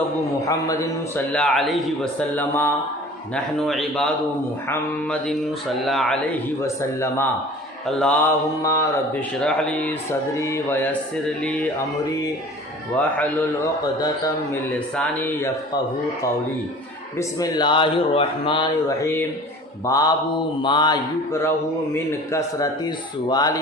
رب محمد صلی اللہ علیہ وسلم نحن عباد محمد صلی اللہ علیہ وسلم اللہم رب اشرح لی صدری ویسر لی امری واحلل عقدۃ من لسانی یفقہوا قولی۔ بسم اللہ الرحمن الرحیم۔ باب ما یکرہ من کثرت السؤال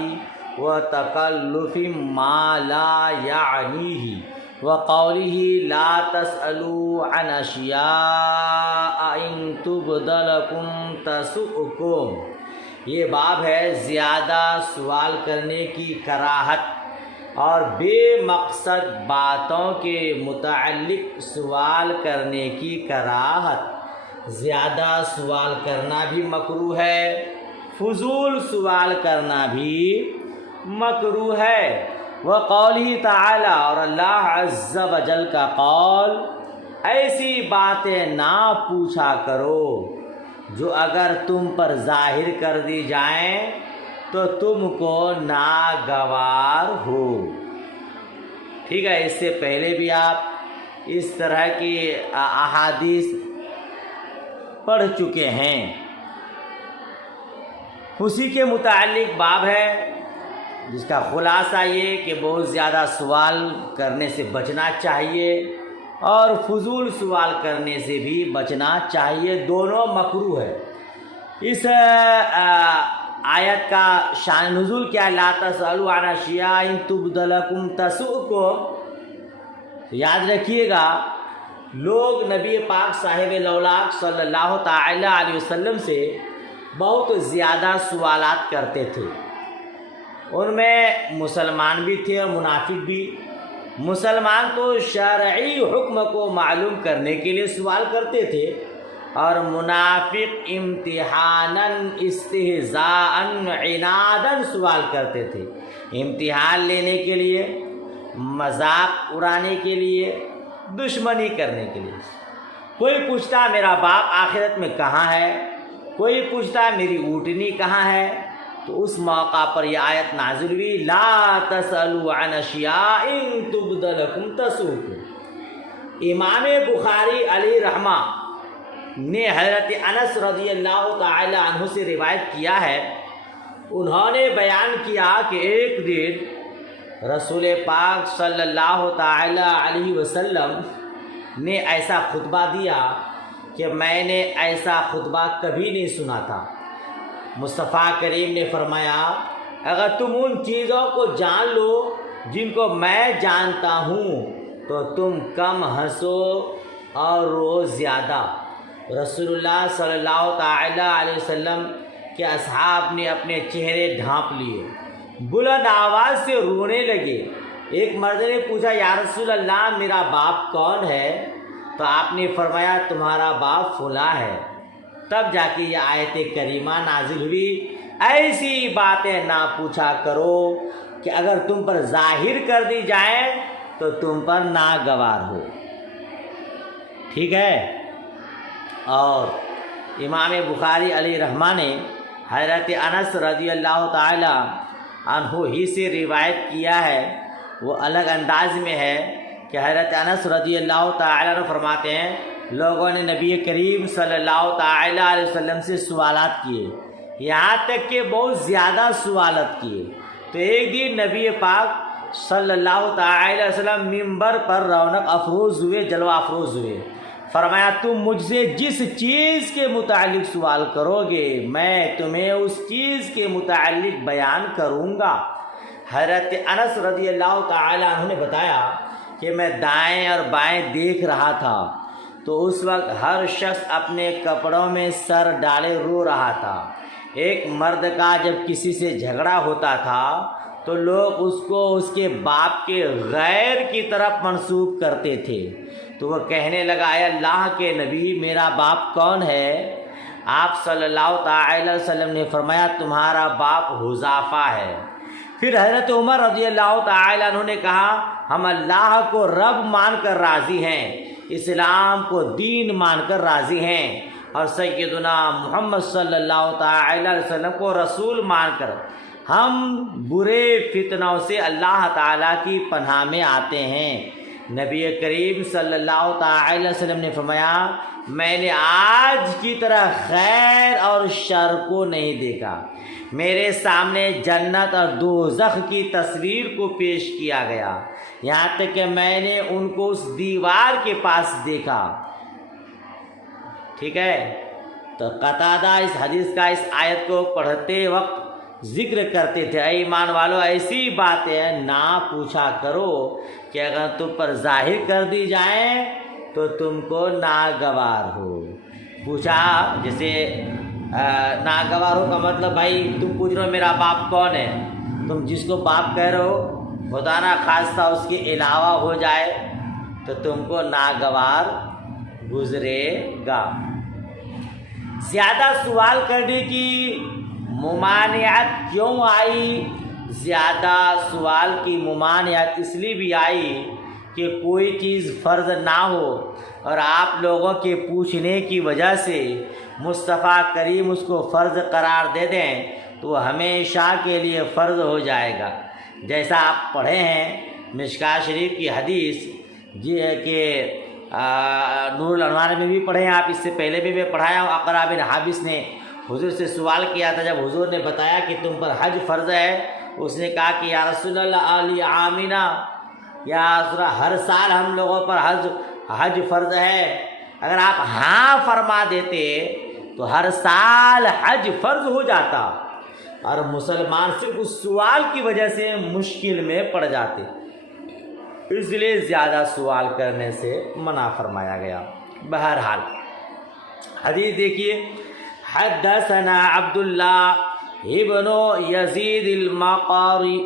وتکلف ما لا یعنیہ وقولہ لا تسألوا عن اشیاء ان تبد لکم تسؤکم۔ یہ باب ہے زیادہ سوال کرنے کی کراہت اور بے مقصد باتوں کے متعلق سوال کرنے کی کراہت۔ زیادہ سوال کرنا بھی مکروہ ہے، فضول سوال کرنا بھی مکروہ ہے۔ وقولہ تعالی، اور اللہ عز و جل کا قول، ایسی باتیں نہ پوچھا کرو جو اگر تم پر ظاہر کر دی جائیں تو تم کو ناگوار ہو۔ ٹھیک ہے، اس سے پہلے بھی آپ اس طرح کی احادیث پڑھ چکے ہیں۔ اسی کے متعلق باب ہے جس کا خلاصہ یہ کہ بہت زیادہ سوال کرنے سے بچنا چاہیے اور فضول سوال کرنے سے بھی بچنا چاہیے، دونوں مکروہ ہے۔ اس آیت کا شان نزول کیا ہے؟ لا تسألوا عن اشیاء ان تبد لکم تسؤکم۔ یاد رکھیے گا، لوگ نبی پاک صاحب الاولاق صلی اللہ تعالی علیہ وسلم سے بہت زیادہ سوالات کرتے تھے۔ ان میں مسلمان بھی تھے اور منافق بھی۔ مسلمان تو شرعی حکم کو معلوم کرنے کے لیے سوال کرتے تھے، اور منافق امتحاناً استہزاءً عناداً سوال کرتے تھے، امتحان لینے کے لیے، مذاق اڑانے کے لیے، دشمنی کرنے کے لیے۔ کوئی پوچھتا میرا باپ آخرت میں کہاں ہے، کوئی پوچھتا میری اونٹنی کہاں ہے، تو اس موقع پر یہ آیت نازل ہوئی، لا تسألوا عن اشیاء ان تبد لکم تسؤکم۔ امام بخاری علیہ رحمہ نے حضرت انس رضی اللہ تعالی عنہ سے روایت کیا ہے، انہوں نے بیان کیا کہ ایک دن رسول پاک صلی اللہ تعالی علیہ وسلم نے ایسا خطبہ دیا کہ میں نے ایسا خطبہ کبھی نہیں سنا تھا۔ مصطفیٰ کریم نے فرمایا، اگر تم ان چیزوں کو جان لو جن کو میں جانتا ہوں تو تم کم ہنسو اور رو زیادہ۔ رسول اللہ صلی اللہ تعالی علیہ وسلم کے اصحاب نے اپنے چہرے ڈھانپ لیے، بلند آواز سے رونے لگے۔ ایک مرد نے پوچھا، یا رسول اللہ میرا باپ کون ہے؟ تو آپ نے فرمایا، تمہارا باپ فلاں ہے۔ تب جا کے یہ آیت کریمہ نازل ہوئی، ایسی باتیں نہ پوچھا کرو کہ اگر تم پر ظاہر کر دی جائیں تو تم پر ناگوار ہو۔ ٹھیک ہے، اور امام بخاری علیہ رحمہ نے حضرت انس رضی اللہ تعالی عنہ ہی سے روایت کیا ہے، وہ الگ انداز میں ہے کہ حضرت انس رضی اللہ تعالی عنہ فرماتے ہیں، لوگوں نے نبی کریم صلی اللہ تعالی علیہ وسلم سے سوالات کیے، یہاں تک کہ بہت زیادہ سوالات کیے۔ تو ایک دن نبی پاک صلی اللہ تعالی علیہ وسلم ممبر پر رونق افروز ہوئے، جلوہ افروز ہوئے۔ فرمایا، تم مجھ سے جس چیز کے متعلق سوال کرو گے میں تمہیں اس چیز کے متعلق بیان کروں گا۔ حضرت انس رضی اللہ تعالی عنہ نے بتایا کہ میں دائیں اور بائیں دیکھ رہا تھا تو اس وقت ہر شخص اپنے کپڑوں میں سر ڈالے رو رہا تھا۔ ایک مرد کا جب کسی سے جھگڑا ہوتا تھا تو لوگ اس کو اس کے باپ کے غیر کی طرف منسوب کرتے تھے، تو وہ کہنے لگا، اے اللہ کے نبی میرا باپ کون ہے؟ آپ صلی اللہ تعالی وسلم نے فرمایا، تمہارا باپ حذافہ ہے۔ پھر حضرت عمر رضی اللہ تعالی عنہ نے کہا، ہم اللہ کو رب مان کر راضی ہیں، اسلام کو دین مان کر راضی ہیں، اور سیدنا محمد صلی اللہ تعالی علیہ وسلم کو رسول مان کر ہم برے فتنوں سے اللہ تعالیٰ کی پناہ میں آتے ہیں۔ نبی کریم صلی اللہ تعالی وسلم نے فرمایا میں نے آج کی طرح خیر اور شر کو نہیں دیکھا، میرے سامنے جنت اور دوزخ کی تصویر کو پیش کیا گیا، یہاں تک کہ میں نے ان کو اس دیوار کے پاس دیکھا۔ ٹھیک ہے، تو قتادہ اس حدیث کا اس آیت کو پڑھتے وقت ذکر کرتے تھے، اے ایمان والو ایسی باتیں نہ پوچھا کرو کہ اگر تم پر ظاہر کر دی جائیں تو تم کو ناگوار ہو۔ پوچھا جیسے ناگوار ہو کا مطلب بھائی تم پوچھ رہے ہو میرا باپ کون ہے، تم جس کو باپ کہہ رہے ہو خدا نہ خواستہ اس کے علاوہ ہو جائے تو تم کو ناگوار گزرے گا۔ زیادہ سوال کرنے کی ممانعت کیوں آئی؟ زیادہ سوال کی ممانعت اس لیے بھی آئی کہ کوئی چیز فرض نہ ہو اور آپ لوگوں کے پوچھنے کی وجہ سے مصطفیٰ کریم اس کو فرض قرار دے دیں تو ہمیشہ کے لیے فرض ہو جائے گا۔ جیسا آپ پڑھے ہیں مشکوٰۃ شریف کی حدیث یہ ہے کہ نور الانوار میں بھی پڑھے ہیں آپ، اس سے پہلے بھی میں پڑھایا ہوں۔ اقرا بن حابس نے حضور سے سوال کیا تھا، جب حضور نے بتایا کہ تم پر حج فرض ہے، اس نے کہا کہ یا رسول اللہ علی عامنا، یا رسول اللہ ہر سال ہم لوگوں پر حج فرض ہے۔ اگر آپ ہاں فرما دیتے تو ہر سال حج فرض ہو جاتا اور مسلمان صرف اس سوال کی وجہ سے مشکل میں پڑ جاتے، اس لیے زیادہ سوال کرنے سے منع فرمایا گیا۔ بہرحال حدیث دیکھیے، حدثنا عبداللہ ابن یزید المقاری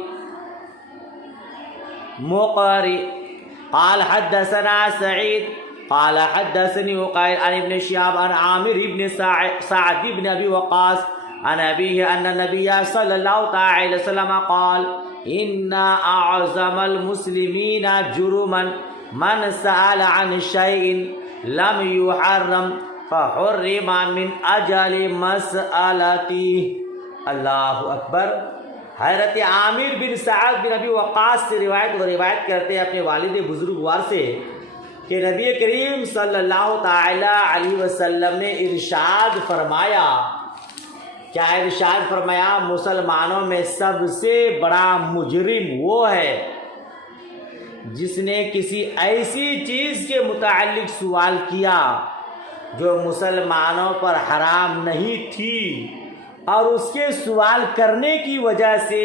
قال حدثنا سعید قال حدثني وقائل عن ابن شهاب عن عامر بن سعد بن ابي وقاص عن ابيه ان النبي صلى الله عليه وسلم قال ان اعظم المسلمين جرما من سأل عن شيء لم يحرم فحرم من اجل مسألته۔ اللہ اکبر۔ حضرت عامر بن سعد بن ابی وقاص سے روایت کرتے ہیں اپنے والد بزرگوار سے کہ نبی کریم صلی اللہ تعالی علیہ وسلم نے ارشاد فرمایا، کیا ارشاد فرمایا؟ مسلمانوں میں سب سے بڑا مجرم وہ ہے جس نے کسی ایسی چیز کے متعلق سوال کیا جو مسلمانوں پر حرام نہیں تھی اور اس کے سوال کرنے کی وجہ سے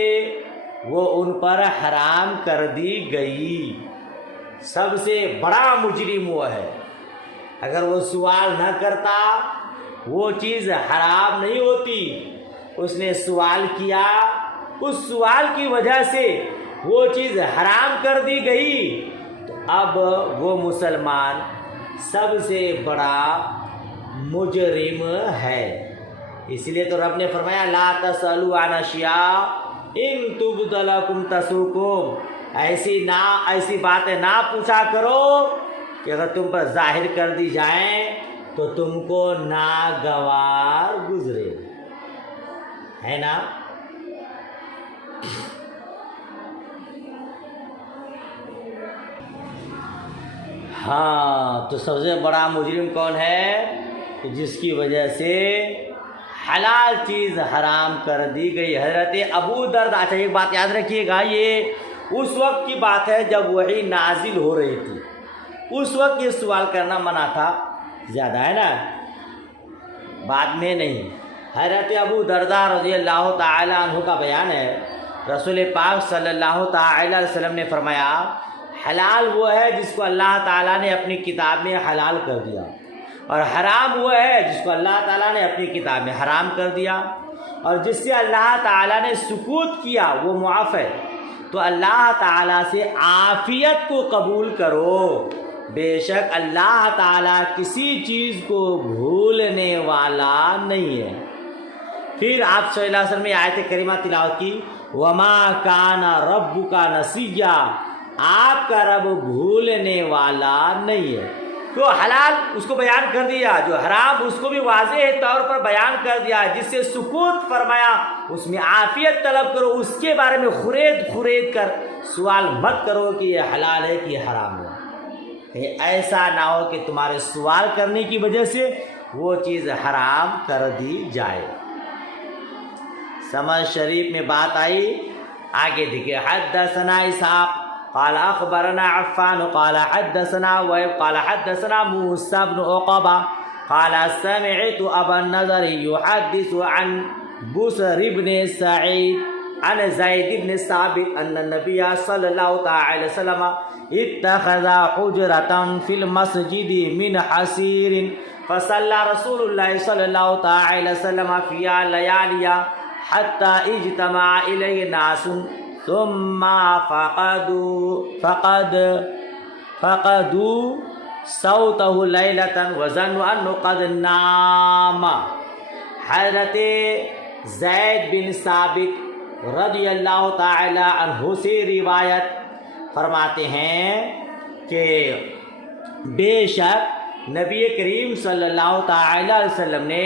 وہ ان پر حرام کر دی گئی۔ سب سے بڑا مجرم وہ ہے، اگر وہ سوال نہ کرتا وہ چیز حرام نہیں ہوتی، اس نے سوال کیا، اس سوال کی وجہ سے وہ چیز حرام کر دی گئی، تو اب وہ مسلمان سب سے بڑا مجرم ہے۔ اس لیے تو رب نے فرمایا لا تسألوا عن اشیاء ان تبد لکم تسؤکم، ایسی باتیں نہ پوچھا کرو کہ اگر تم پر ظاہر کر دی جائیں تو تم کو ناگوار گزرے، ہے نا؟ ہاں، تو سب سے بڑا مجرم کون ہے؟ جس کی وجہ سے حلال چیز حرام کر دی گئی۔ حضرت ابو دردا، اچھا ایک بات یاد رکھیے گا، یہ اس وقت کی بات ہے جب وحی نازل ہو رہی تھی، اس وقت یہ سوال کرنا منع تھا، زیادہ ہے نا، بعد میں نہیں۔ حضرت ابو دردا رضی اللہ تعالی عنہ کا بیان ہے، رسول پاک صلی اللہ تعالی علیہ وسلم نے فرمایا حلال وہ ہے جس کو اللہ تعالیٰ نے اپنی کتاب میں حلال کر دیا، اور حرام وہ ہے جس کو اللہ تعالیٰ نے اپنی کتاب میں حرام کر دیا، اور جس سے اللہ تعالیٰ نے سکوت کیا وہ معاف ہے۔ تو اللہ تعالیٰ سے عافیت کو قبول کرو، بے شک اللہ تعالیٰ کسی چیز کو بھولنے والا نہیں ہے۔ پھر آپ صلی اللہ علیہ وسلم نے آیت کریمہ تلاوت کی، وَمَا كَانَ رَبُّكَ نَسِيًّا، آپ کا رب بھولنے والا نہیں ہے۔ تو حلال اس کو بیان کر دیا، جو حرام اس کو بھی واضح طور پر بیان کر دیا، جس سے سکوت فرمایا اس میں عافیت طلب کرو، اس کے بارے میں خورید کر سوال مت کرو کہ یہ حلال ہے کہ یہ حرام ہے۔ کہیں ایسا نہ ہو کہ تمہارے سوال کرنے کی وجہ سے وہ چیز حرام کر دی جائے۔ سمجھ شریف میں بات آئی، آگے دیکھیں۔ حدثنا اسحاق قال اخبرنا عفان قال حدثنا وهب قال حدثنا موسى بن عقبة قال سمعت ابا النضر يحدث عن بسر بن سعيد عن زيد بن ثابت ان النبي صلى الله عليه وسلم اتخذ حجرة في المسجد من حصير فصلى رسول الله صلى الله عليه وسلم فيها ليالي حتى اجتمع إليه ناس ثم فقدوا صوته ليلة وظنوا أنه قد نام۔ حضرت زید بن ثابت رضی اللہ تعالی عنہ سے روایت فرماتے ہیں کہ بے شک نبی کریم صلی اللہ تعالی علیہ وسلم نے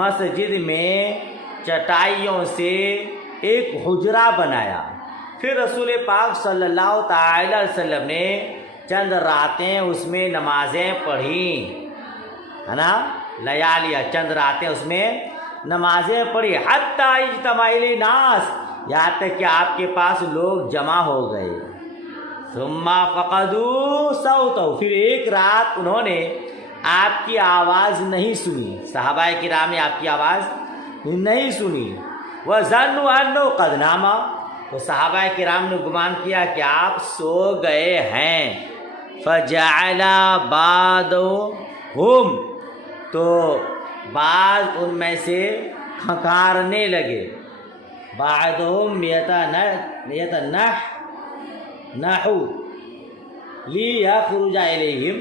مسجد میں چٹائیوں سے ایک حجرہ بنایا، پھر رسول پاک صلی اللہ تعالی علیہ وسلم نے چند راتیں اس میں نمازیں پڑھیں، ہے نا، لیالیہ، چند راتیں اس میں نمازیں پڑھی، حتی اجتماع الیہ ناس، یہاں تک کہ آپ کے پاس لوگ جمع ہو گئے، ثم فقدوا صوتہ، پھر ایک رات انہوں نے آپ کی آواز نہیں سنی، صحابہ کرام نے آپ کی آواز نہیں سنی، وَظَنُّوا أَنَّهُ قَدْ نَامَ، تو صحابہ کرام نے گمان کیا کہ آپ سو گئے ہیں، فَجَعَلَ بَعْضُهُمْ، تو بعض ان میں سے کھنکارنے لگے، بَعْضُهُمْ يَتَنَحُّ لِيَخْرُجَ إِلَيْهِمْ،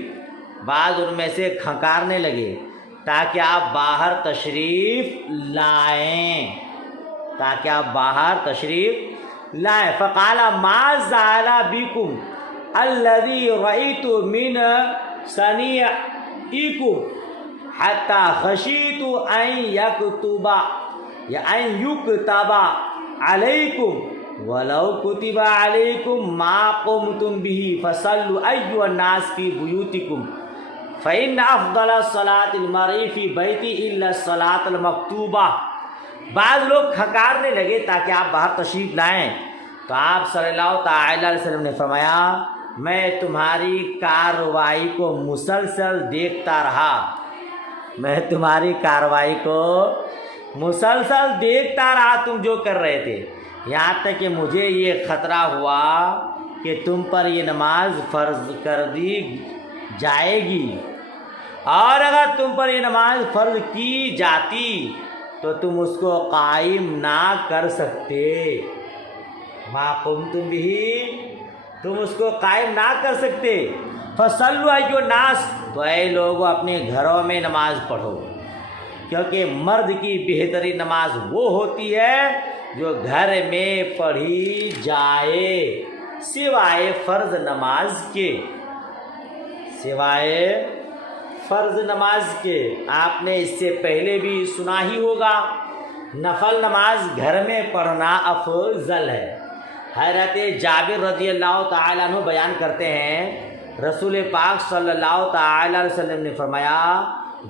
بعض ان میں سے کھنکارنے لگے تاکہ آپ باہر تشریف لائیں، تاکہ آپ باہر تشریف لائیں۔ فقال ما زال بكم الذي رأيت من صنيعكم حتى خشيت أن يكتب عليكم ولو كتب عليكم ما قمتم به فصلوا أيها الناس في بيوتكم فإن أفضل الصلاة المرء في بيته إلا الصلاة المكتوبة۔ بعض لوگ کھنکارنے لگے تاکہ آپ باہر تشریف لائیں، تو آپ صلی اللہ تعالی علیہ وسلم نے فرمایا میں تمہاری کارروائی کو مسلسل دیکھتا رہا، میں تمہاری کارروائی کو مسلسل دیکھتا رہا، تم جو کر رہے تھے، یہاں تک کہ مجھے یہ خطرہ ہوا کہ تم پر یہ نماز فرض کر دی جائے گی، اور اگر تم پر یہ نماز فرض کی جاتی تو تم اس کو قائم نہ کر سکتے، ما قمتم به، تم اس کو قائم نہ کر سکتے، فصلوا ایھا الناس، تو اے لوگوں اپنے گھروں میں نماز پڑھو، کیونکہ مرد کی بہترین نماز وہ ہوتی ہے جو گھر میں پڑھی جائے، سوائے فرض نماز کے، سوائے فرض نماز کے۔ آپ نے اس سے پہلے بھی سنا ہی ہوگا، نفل نماز گھر میں پڑھنا افضل ہے۔ حضرت جابر رضی اللہ تعالیٰ عنہ بیان کرتے ہیں رسول پاک صلی اللہ تعالیٰ علیہ وسلم نے فرمایا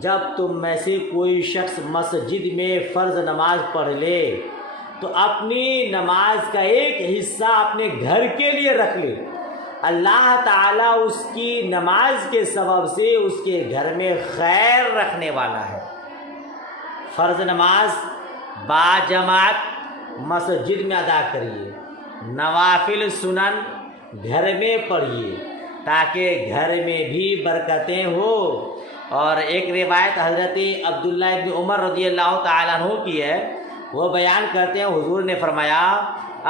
جب تم میں سے کوئی شخص مسجد میں فرض نماز پڑھ لے تو اپنی نماز کا ایک حصہ اپنے گھر کے لیے رکھ لے، اللہ تعالیٰ اس کی نماز کے سبب سے اس کے گھر میں خیر رکھنے والا ہے۔ فرض نماز با جماعت مسجد میں ادا کریے، نوافل سنن گھر میں پڑھیے تاکہ گھر میں بھی برکتیں ہو۔ اور ایک روایت حضرت عبداللہ ابن عمر رضی اللہ تعالیٰ عنہ کی ہے، وہ بیان کرتے ہیں حضور نے فرمایا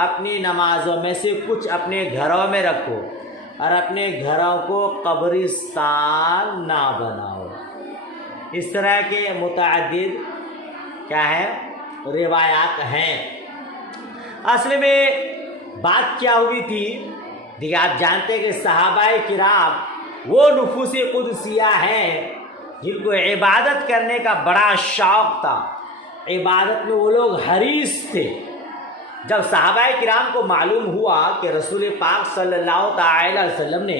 اپنی نمازوں میں سے کچھ اپنے گھروں میں رکھو اور اپنے گھروں کو قبرستان نہ بناؤ۔ اس طرح کے متعدد کیا ہے روایات ہیں۔ اصل میں بات کیا ہوئی تھی، دیکھیے آپ جانتے ہیں کہ صحابہ کرام وہ نفوس قدسیہ ہیں جن کو عبادت کرنے کا بڑا شوق تھا، عبادت میں وہ لوگ حریص تھے۔ جب صحابہ کرام کو معلوم ہوا کہ رسول پاک صلی اللہ تعالی علیہ وسلم نے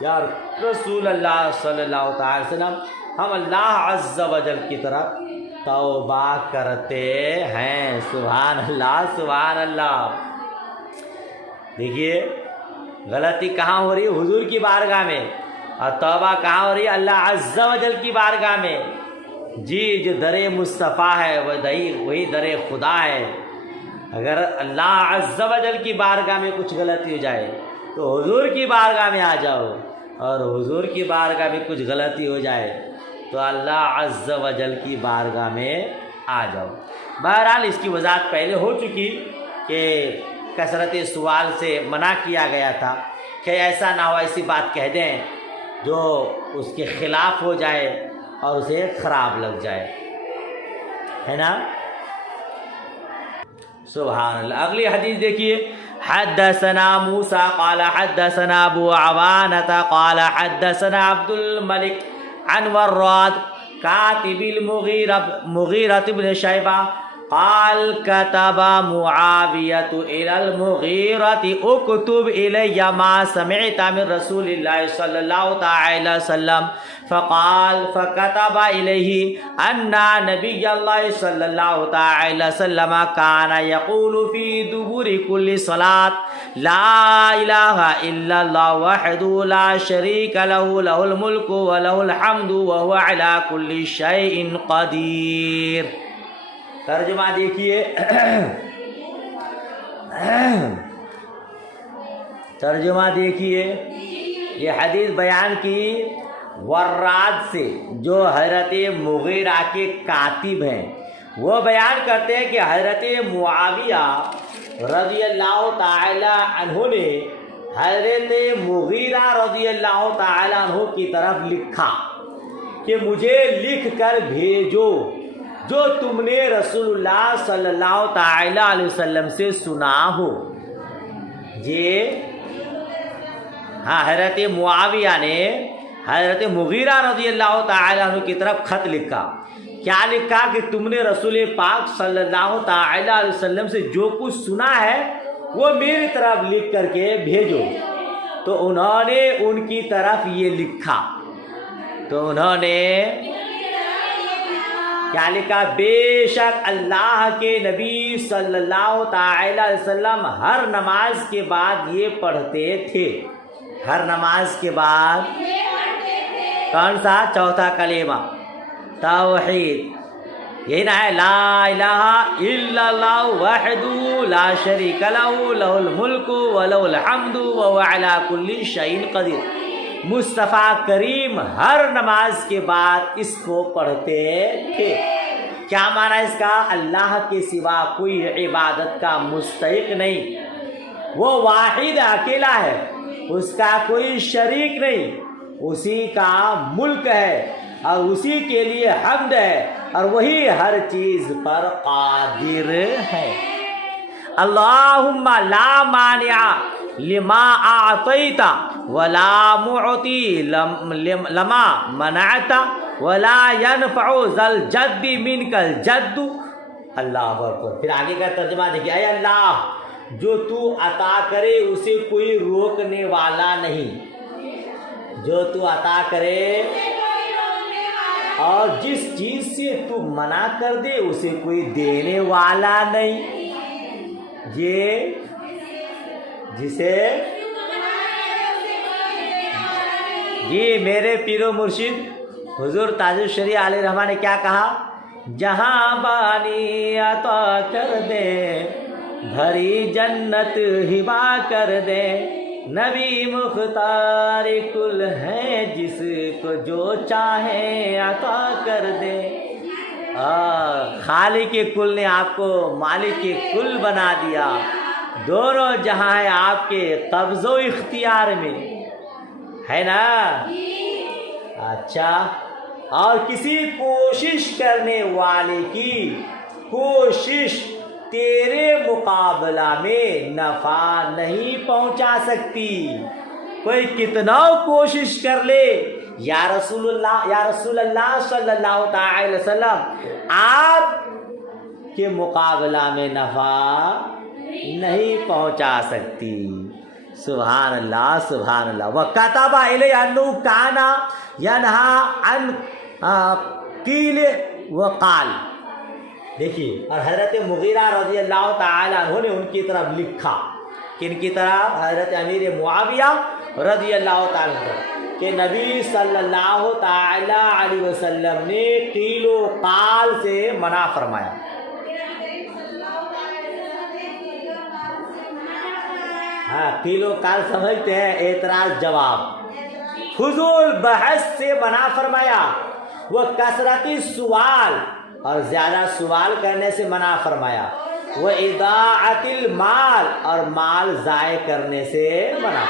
یا رسول اللہ صلی اللہ تعالی وسلم ہم اللہ عز و جل کی طرف توبہ کرتے ہیں۔ سبحان اللہ سبحان اللہ۔ دیکھیے غلطی کہاں ہو رہی ہے؟ حضور کی بارگاہ میں، اور توبہ کہاں ہو رہی ہے؟ اللہ عز و جل کی بارگاہ میں۔ جی جو در مصطفیٰ ہے وہی در خدا ہے۔ اگر اللہ عز و جل کی بارگاہ میں کچھ غلطی ہو جائے تو حضور کی بارگاہ میں آ جاؤ، اور حضور کی بارگاہ میں کچھ غلطی ہو جائے تو اللہ عز و جل کی بارگاہ میں آ جاؤ۔ بہرحال اس کی وضاحت پہلے ہو چکی کہ کثرت سوال سے منع کیا گیا تھا کہ ایسا نہ ہو ایسی بات کہہ دیں جو اس کے خلاف ہو جائے اور اسے خراب لگ جائے، ہے نا؟ سبحان اللہ۔ اگلی حدیث دیکھیے، حدثنا موسیٰ قال حدثنا ابو عوانة قال حدثنا عبد الملك عن وراد كاتب المغيرة بن شيبة قال كتب معاوية إلى المغيرة اكتب إلي ما سمعت من رسول الله صلى الله تعالى وسلم فقال فكتب إليه أن نبي الله صلى الله تعالى وسلم كان يقول في دبر كل صلاة لا إله إلا الله وحده لا شريك له له الملك وله الحمد وهو على كل شيء قدير۔ ترجمہ دیکھیے، ترجمہ دیکھیے، یہ حدیث بیان کی وراد سے جو حضرت مغیرہ کے کاتب ہیں، وہ بیان کرتے ہیں کہ حضرت معاویہ رضی اللہ تعالی عنہ نے حضرت مغیرہ رضی اللہ تعالی عنہ کی طرف لکھا کہ مجھے لکھ کر بھیجو جو تم نے رسول اللہ صلی اللہ تعالی علیہ وسلم سے سنا ہو۔ جی ہاں، حضرت معاویہ نے حضرت مغیرہ رضی اللہ تعالی عنہ کی طرف خط لکھا۔ کیا لکھا؟ کہ تم نے رسول پاک صلی اللہ تعالی علیہ وسلم سے جو کچھ سنا ہے وہ میری طرف لکھ کر کے بھیجو۔ تو انہوں نے ان کی طرف یہ لکھا، تو انہوں نے کیا لکھا؟ بے شک اللہ کے نبی صلی اللہ تعالی علیہ وسلم ہر نماز کے بعد یہ پڑھتے تھے۔ ہر نماز کے بعد کون سا؟ چوتھا کلمہ توحید، یہی نا ہے، لا الہ الا اللہ وحدہ لا شریک لہ لہ الملک ولہ الحمد وہو علی کل شیء قدیر۔ مصطفیٰ کریم ہر نماز کے بعد اس کو پڑھتے تھے۔ کیا معنی اس کا؟ اللہ کے سوا کوئی عبادت کا مستحق نہیں، وہ واحد اکیلا ہے، اس کا کوئی شریک نہیں، اسی کا ملک ہے اور اسی کے لیے حمد ہے، اور وہی ہر چیز پر قادر ہے۔ اللہم لا مانع لما اعطیت ولا معطی لما منعت ولا ينفع ذا الجد منک الجد۔ اللہ اکبر۔ پھر آگے کا ترجمہ دیکھیے، اے اللہ جو تو عطا کرے اسے کوئی روکنے والا نہیں، جو تو عطا کرے اور جس چیز سے تو منع کر دے اسے کوئی دینے والا نہیں۔ یہ جسے جی میرے پیر و مرشد حضور تاج الشریعہ علیہ رحمٰن نے کیا کہا؟ جہاں بانی عطا کر دے بھری جنت ہبا کر دے، نبی مختار کل ہے جس کو جو چاہے عطا کر دے۔ خالق کل نے آپ کو مالک کل بنا دیا، دونوں جہاں ہے آپ کے قبض و اختیار میں، ہے نا؟ اچھا، اور کسی کوشش کرنے والے کی کوشش تیرے مقابلہ میں نفع نہیں پہنچا سکتی۔ کوئی کتنا کوشش کر لے، یا رسول اللہ صلی اللہ تعالی وسلم آپ کے مقابلہ میں نفع نہیں پہنچا سکتی۔ سبحان اللہ سبحان اللہ. وَكَتَبَ إِلَيْهِ أَنَّهُ كَانَ يَنْهَى عَنْ قِيلِ وَقَالِ. دیکھیے، اور حضرت مغیرہ رضی اللہ تعالیٰ عنہ نے ان کی طرف لکھا. کن کی طرف؟ حضرت امیر معاویہ رضی اللہ تعالیٰ عنہ، کہ نبی صلی اللہ تعالیٰ علیہ وسلم نے قیل و قال سے منع فرمایا. ہاں، قیل و قال سمجھتے ہیں اعتراض جواب. فضول بحث سے منع فرمایا. وہ کثرتی سوال، اور زیادہ سوال کرنے سے منع فرمایا. وہ اضاعت المال، اور مال ضائع کرنے سے منع.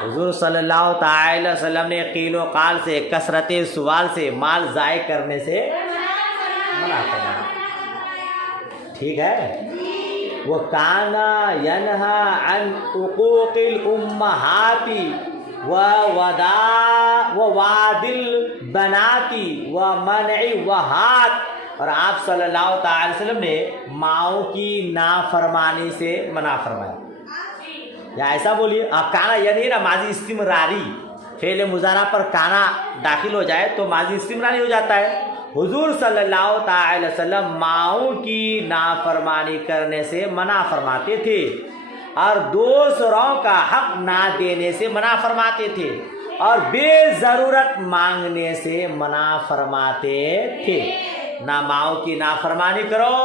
حضور صلی اللہ تعالی وسلم نے قیل و قال سے، کثرت سوال سے، مال ضائع کرنے سے منع فرمایا. ٹھیک ہے. وہ کانا ینہا عن حقوق الامہات ووعد البنات ومنع وہات. اور آپ صلی اللہ تعالی وسلم نے ماؤں کی نافرمانی سے منع فرمایا. یا ایسا بولیے، کانا یعنی نا ماضی استمراری، فعل مضارع پر کانا داخل ہو جائے تو ماضی استمراری ہو جاتا ہے. حضور صلی اللہ تعالی وسلم ماؤں کی نافرمانی کرنے سے منع فرماتے تھے، اور دوسروں کا حق نہ دینے سے منع فرماتے تھے، اور بے ضرورت مانگنے سے منع فرماتے تھے. نہ ماؤں کی نافرمانی کرو،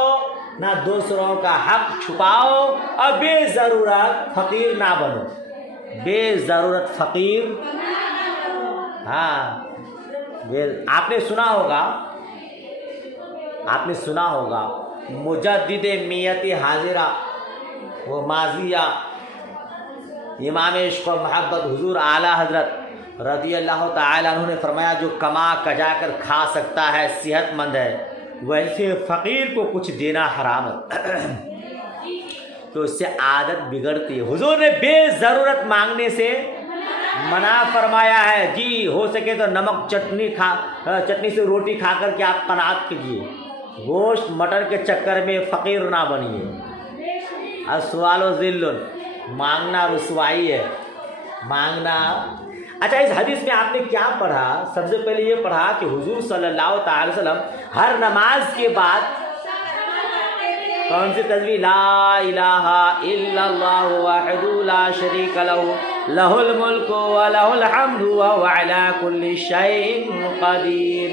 نہ دوسروں کا حق چھپاؤ، اور بے ضرورت فقیر نہ بنو. بے ضرورت فقیر. ہاں، آپ نے سنا ہوگا مجدد میت حاضرہ وہ ماضیہ امام عشق و محبت حضور اعلیٰ حضرت رضی اللہ تعالیٰ عنہ نے فرمایا، جو کما کجا کر کھا سکتا ہے صحت مند ہے، ویسے فقیر کو کچھ دینا حرام ہے، تو اس سے عادت بگڑتی ہے. حضور نے بے ضرورت مانگنے سے منع فرمایا ہے. جی ہو سکے تو نمک چٹنی سے روٹی کھا کر کے آپ قناعت کیجیے، گوشت مٹر کے چکر میں فقیر نہ بنیے. السؤال ذل، مانگنا رسوائی ہے، مانگنا. اچھا، اس حدیث میں آپ نے کیا پڑھا؟ سب سے پہلے یہ پڑھا کہ حضور صلی اللہ تعالی وسلم ہر نماز کے بعد کون سی تسبیح؟ لا الہ الا اللہ وحدہ لا شریک لہ لہ الملک ولہ الحمد وہو علی کل شیء قدیر.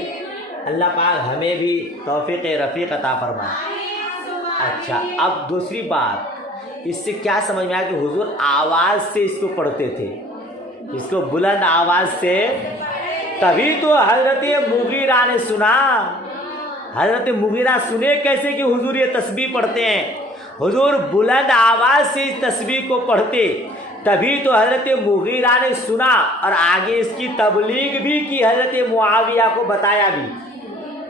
اللہ پاک ہمیں بھی توفیق رفیق عطا فرمائے. اچھا، اب دوسری بات، اس سے کیا سمجھ میں آیا کہ حضور آواز سے اس کو پڑھتے تھے، اس کو بلند آواز سے. تبھی تو حضرت مغیرہ نے سنا. حضرت مغیرہ سنے کیسے کہ حضور یہ تسبیح پڑھتے ہیں؟ حضور بلند آواز سے اس تسبیح کو پڑھتے، تبھی تو حضرت مغیرہ نے سنا اور آگے اس کی تبلیغ بھی کی، حضرت معاویہ کو بتایا بھی.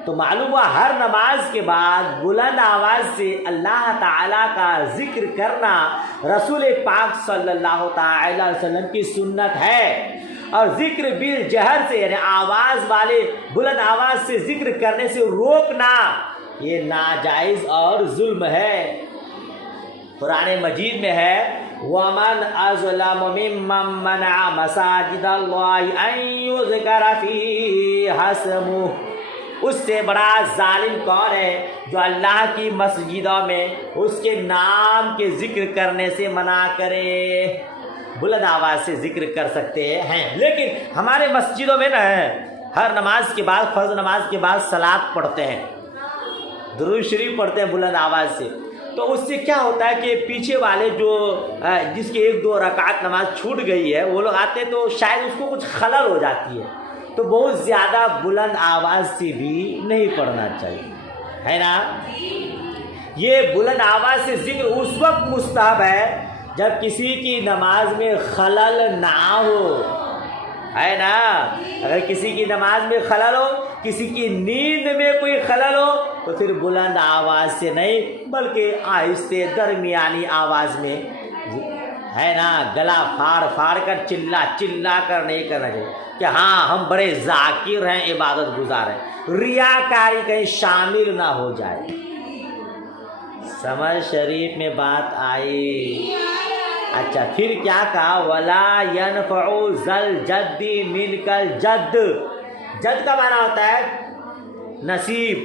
تو معلوم ہوا ہر نماز کے بعد بلند آواز سے اللہ تعالیٰ کا ذکر کرنا رسول پاک صلی اللہ تعالی وسلم کی سنت ہے. اور ذکر بالجہر سے یعنی آواز والے بلند آواز سے ذکر کرنے سے روکنا یہ ناجائز اور ظلم ہے. قرآن مجید میں ہے وَمَنْ أَظْلَمُ مِمَّنْ مَنَعَ مَسَاجِدَ اللَّهِ أَنْ يُذْكَرَ فِيهَا اسْمُهُ. اس سے بڑا ظالم کون ہے جو اللہ کی مسجدوں میں اس کے نام کے ذکر کرنے سے منع کرے. بلند آواز سے ذکر کر سکتے ہیں، لیکن ہمارے مسجدوں میں نا ہر نماز کے بعد، فرض نماز کے بعد صلاۃ پڑھتے ہیں، درود شریف پڑھتے ہیں بلند آواز سے. تو اس سے کیا ہوتا ہے کہ پیچھے والے جو جس کی ایک دو رکعت نماز چھوٹ گئی ہے وہ لوگ آتے ہیں تو شاید اس کو کچھ خلل ہو جاتی ہے. تو بہت زیادہ بلند آواز سے بھی نہیں پڑھنا چاہیے، ہے نا. یہ بلند آواز سے ذکر اس وقت مستحب ہے جب کسی کی نماز میں خلل نہ ہو، ہے نا. اگر کسی کی نماز میں خلل ہو، کسی کی نیند میں کوئی خلل ہو تو پھر بلند آواز سے نہیں بلکہ آہستہ درمیانی آواز میں، ہے نا، گلا پھاڑ کر چلا کر نہیں کرنا چاہیے کہ ہاں ہم بڑے ذاکر ہیں، عبادت گزار ہیں، ریاکاری کہیں شامل نہ ہو جائے. سمجھ شریف میں بات آئی. اچھا پھر کیا کہا؟ ولا ينفع ذا الجد منک الجد. جد کا معنی ہوتا ہے نصیب،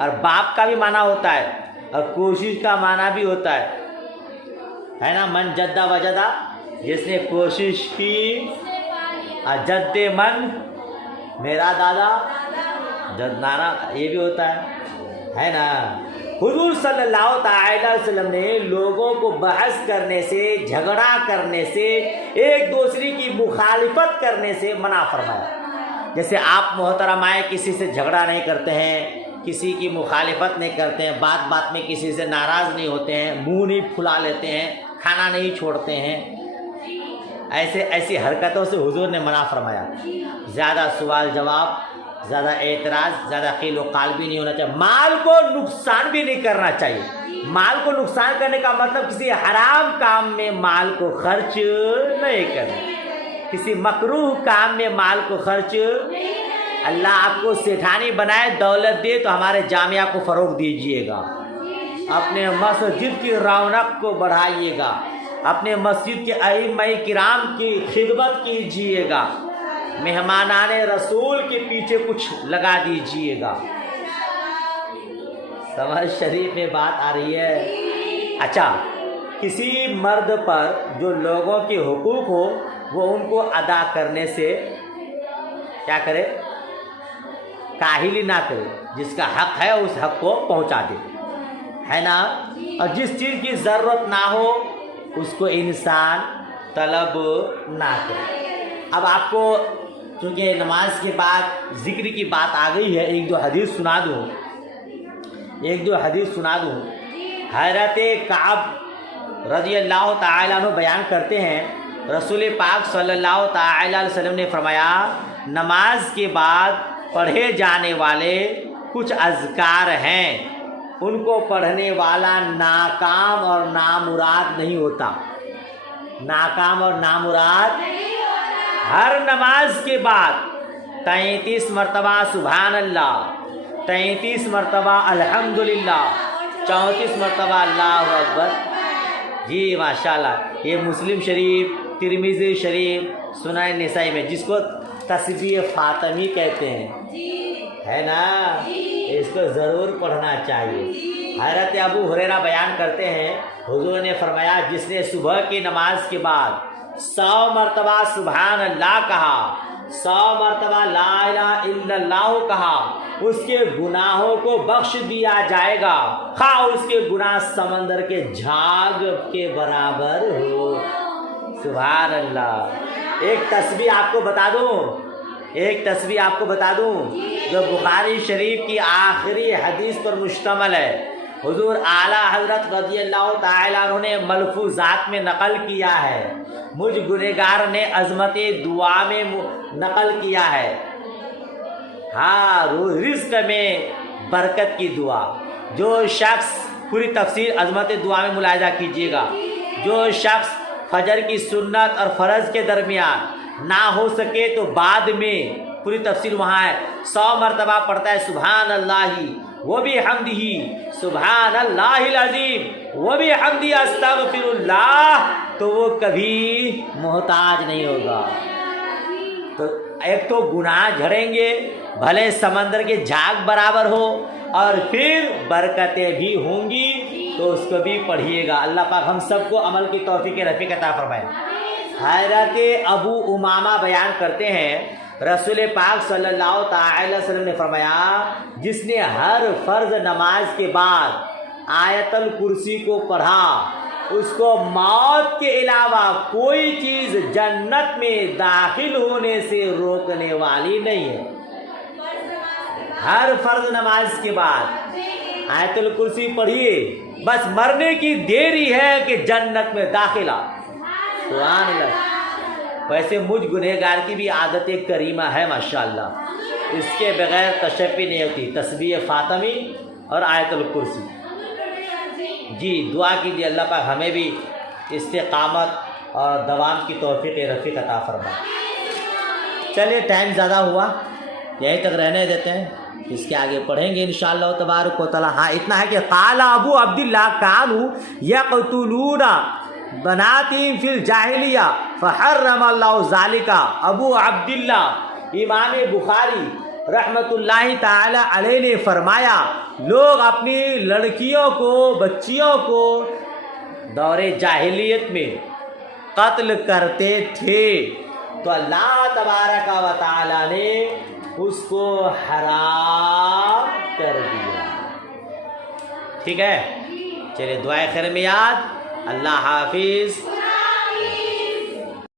اور باپ کا بھی معنی ہوتا ہے، اور کوشش کا معنی بھی ہوتا ہے نا. من جدہ وجدہ، جس نے کوشش کی. جد من میرا دادا، جد نانا یہ بھی ہوتا ہے نا. حضور صلی اللہ تعالی علیہ وسلم نے لوگوں کو بحث کرنے سے، جھگڑا کرنے سے، ایک دوسرے کی مخالفت کرنے سے منع فرمایا. جیسے آپ محترمائے کسی سے جھگڑا نہیں کرتے ہیں، کسی کی مخالفت نہیں کرتے ہیں، بات بات میں کسی سے ناراض نہیں ہوتے ہیں، منہ نہیں پھلا لیتے ہیں، کھانا نہیں چھوڑتے ہیں، ایسی حرکتوں سے حضور نے منع فرمایا. زیادہ سوال جواب، زیادہ اعتراض، زیادہ قیل و قال بھی نہیں ہونا چاہیے. مال کو نقصان بھی نہیں کرنا چاہیے. مال کو نقصان کرنے کا مطلب کسی حرام کام میں مال کو خرچ نہیں کرنا، کسی مکروہ کام میں مال کو خرچ. اللہ آپ کو سیٹھانی بنائے، دولت دے تو ہمارے جامعہ کو فروغ دیجیے گا، اپنے مسجد کی رونق کو بڑھائیے گا، اپنے مسجد کے ائمہ کرام کی خدمت کیجیے گا، مہمانان رسول کے پیچھے کچھ لگا دیجیے گا. سمجھ شریف میں بات آ رہی ہے. اچھا کسی مرد پر جو لوگوں کے حقوق ہو وہ ان کو ادا کرنے سے کیا کرے؟ کاہلی نہ کرے. جس کا حق ہے اس حق کو پہنچا دے، ہے نا. اور جس چیز کی ضرورت نہ ہو اس کو انسان طلب نہ کرے. اب آپ کو چونکہ نماز کے بعد ذکر کی بات آ گئی ہے، ایک دو حدیث سنا دوں. حضرت کعب رضی اللہ تعالیٰ عنہ بیان کرتے ہیں، رسول پاک صلی اللہ تعالیٰ علیہ وسلم نے فرمایا، نماز کے بعد پڑھے جانے والے کچھ اذکار ہیں، ان کو پڑھنے والا ناکام اور نامراد نہیں ہوتا. ناکام اور نامراد. ہر نماز کے بعد 33 مرتبہ سبحان اللہ، 33 مرتبہ الحمدللہ، 34 مرتبہ اللہ اکبر. جی ماشاءاللہ. یہ مسلم شریف، ترمذی شریف، سنن نسائی میں جس کو تسبیح فاطمی کہتے ہیں، ہے نا، اس کو ضرور پڑھنا چاہیے. حضرت ابو ہریرہ بیان کرتے ہیں، حضور نے فرمایا جس نے صبح کی نماز کے بعد 100 مرتبہ سبحان اللہ کہا، 100 مرتبہ لا الہ الا اللہ کہا، اس کے گناہوں کو بخش دیا جائے گا، خواہ اس کے گناہ سمندر کے جھاگ کے برابر ہو. سبحان اللہ. ایک تسبیح آپ کو بتا دوں جو بخاری شریف کی آخری حدیث پر مشتمل ہے. حضور اعلیٰ حضرت رضی اللہ تعالیٰ عنہ نے ملفوظات میں نقل کیا ہے، مجھ گنہگار نے عظمت دعا میں نقل کیا ہے. ہاں، رزق میں برکت کی دعا. جو شخص، پوری تفصیل عظمت دعا میں ملاحظہ کیجیے گا، جو شخص فجر کی سنت اور فرض کے درمیان نہ ہو سکے تو بعد میں، پوری تفصیل وہاں ہے، 100 مرتبہ پڑھتا ہے سبحان اللہ وہ بھی حمدہ، سبحان اللہ العظیم وہ بھی حمدہ، استغفر اللہ، تو وہ کبھی محتاج نہیں ہوگا. تو ایک تو گناہ جھڑیں گے بھلے سمندر کے جھاگ برابر ہو، اور پھر برکتیں بھی ہوں گی، تو اس کو بھی پڑھیے گا. اللہ پاک ہم سب کو عمل کی توفیق رفیق عطا فرمائے. حضرت ابو امامہ بیان کرتے ہیں، رسول پاک صلی اللہ تعالی وسلم نے فرمایا جس نے ہر فرض نماز کے بعد آیت الکرسی کو پڑھا، اس کو موت کے علاوہ کوئی چیز جنت میں داخل ہونے سے روکنے والی نہیں ہے. ہر فرض نماز کے بعد آیت الکرسی پڑھیے، بس مرنے کی دیری ہے کہ جنت میں داخلہ. سبحان اللہ. ویسے مجھ گنہگار کی بھی عادت کریمہ ہے ماشاءاللہ، اس کے بغیر تشفی نہیں ہوتی. تسبیح فاطمی اور آیت الکرسی. جی دعا کیجیے اللہ پاک ہمیں بھی استقامت اور دوام کی توفیق رفیق عطا فرمائے. چلیے ٹائم زیادہ ہوا، یہیں تک رہنے دیتے ہیں، اس کے آگے پڑھیں گے انشاءاللہ تبارک و تعالی. ہاں اتنا ہے کہ قال ابو عبداللہ کانوا یقتلون بناتہم فی الجاہلیہ فحرم اللہ ذالک. ابو عبداللہ امام بخاری رحمۃ اللہ تعالی علیہ نے فرمایا لوگ اپنی لڑکیوں کو بچیوں کو دور جاہلیت میں قتل کرتے تھے تو اللہ تبارک و تعالی نے اس کو حرام کر دیا. ٹھیک ہے، چلیے دعائے خیر میں یاد. اللہ حافظ.